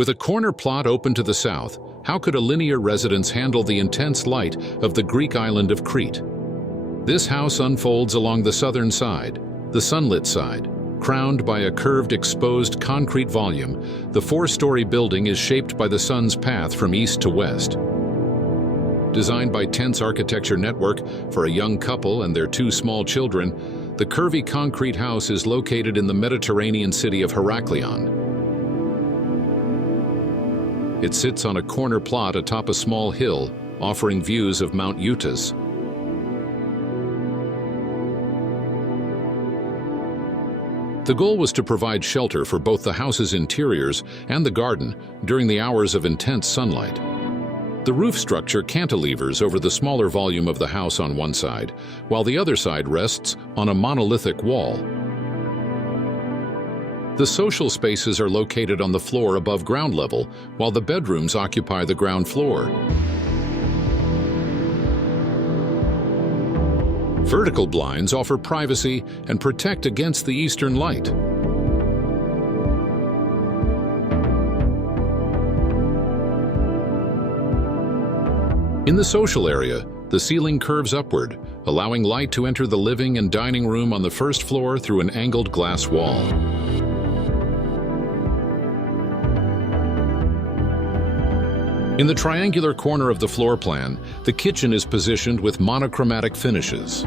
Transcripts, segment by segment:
With a corner plot open to the south, how could a linear residence handle the intense light of the Greek island of Crete? This house unfolds along the southern side, the sunlit side. Crowned by a curved exposed concrete volume, the four-story building is shaped by the sun's path from east to west. Designed by Tense Architecture Network for a young couple and their two small children, the curvy concrete house is located in the Mediterranean city of Heraklion. It sits on a corner plot atop a small hill, offering views of Mount Eutas. The goal was to provide shelter for both the house's interiors and the garden during the hours of intense sunlight. The roof structure cantilevers over the smaller volume of the house on one side, while the other side rests on a monolithic wall. The social spaces are located on the floor above ground level, while the bedrooms occupy the ground floor. Vertical blinds offer privacy and protect against the eastern light. In the social area, the ceiling curves upward, allowing light to enter the living and dining room on the first floor through an angled glass wall. In the triangular corner of the floor plan, the kitchen is positioned with monochromatic finishes.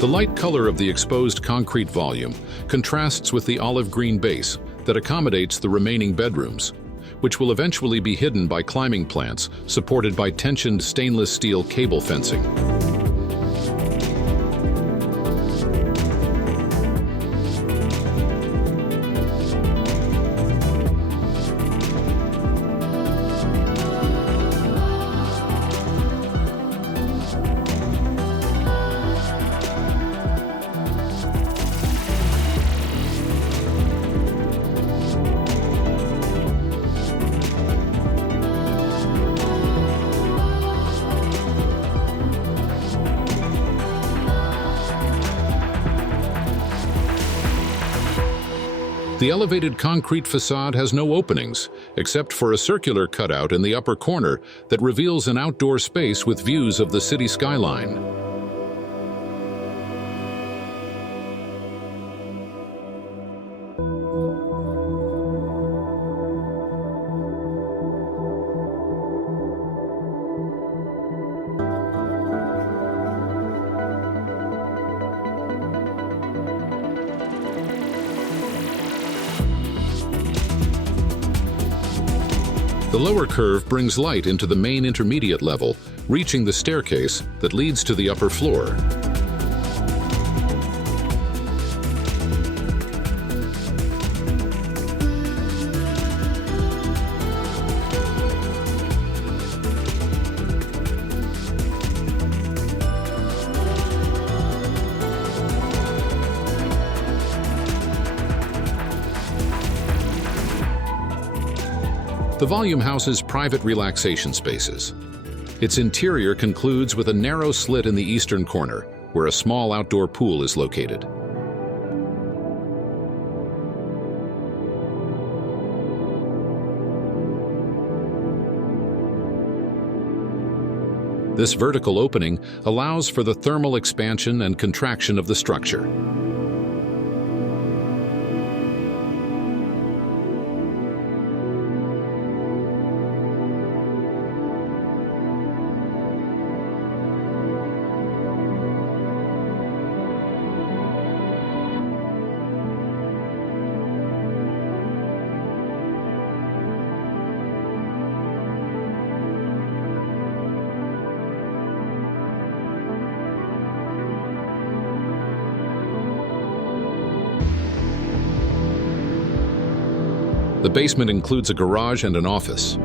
The light color of the exposed concrete volume contrasts with the olive green base that accommodates the remaining bedrooms, which will eventually be hidden by climbing plants supported by tensioned stainless steel cable fencing. The elevated concrete facade has no openings, except for a circular cutout in the upper corner that reveals an outdoor space with views of the city skyline. The lower curve brings light into the main intermediate level, reaching the staircase that leads to the upper floor. The volume houses private relaxation spaces. Its interior concludes with a narrow slit in the eastern corner, where a small outdoor pool is located. This vertical opening allows for the thermal expansion and contraction of the structure. The basement includes a garage and an office.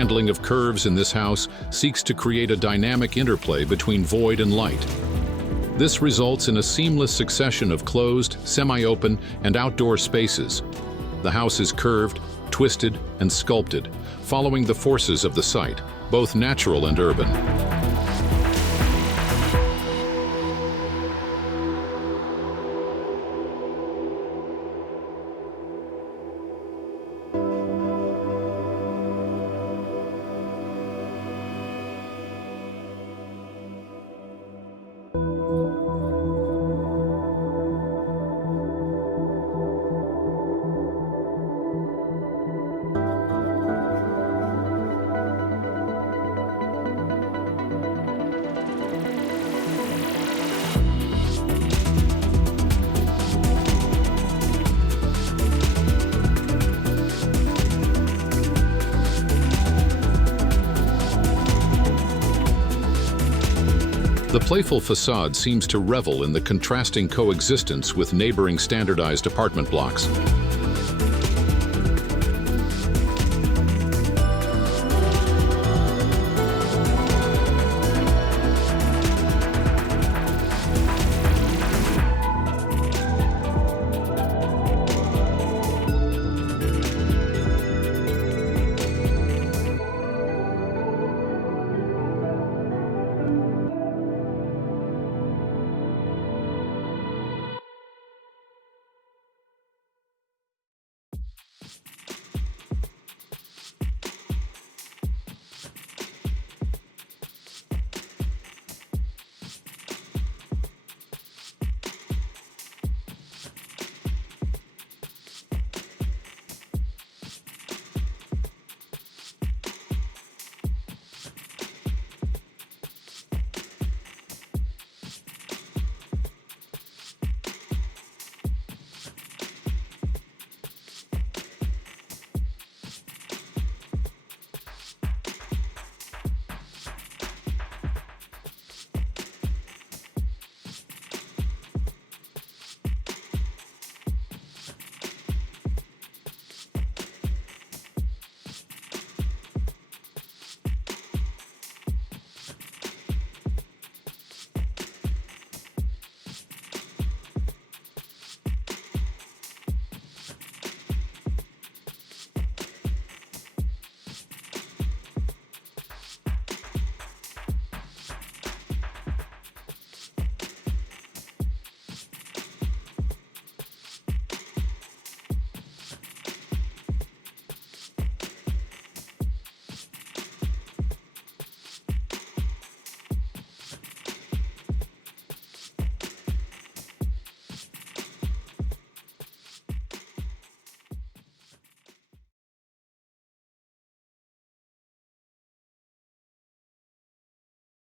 handling of curves in this house seeks to create a dynamic interplay between void and light. This results in a seamless succession of closed, semi-open, and outdoor spaces. The house is curved, twisted, and sculpted, following the forces of the site, both natural and urban. The playful façade seems to revel in the contrasting coexistence with neighboring standardized apartment blocks.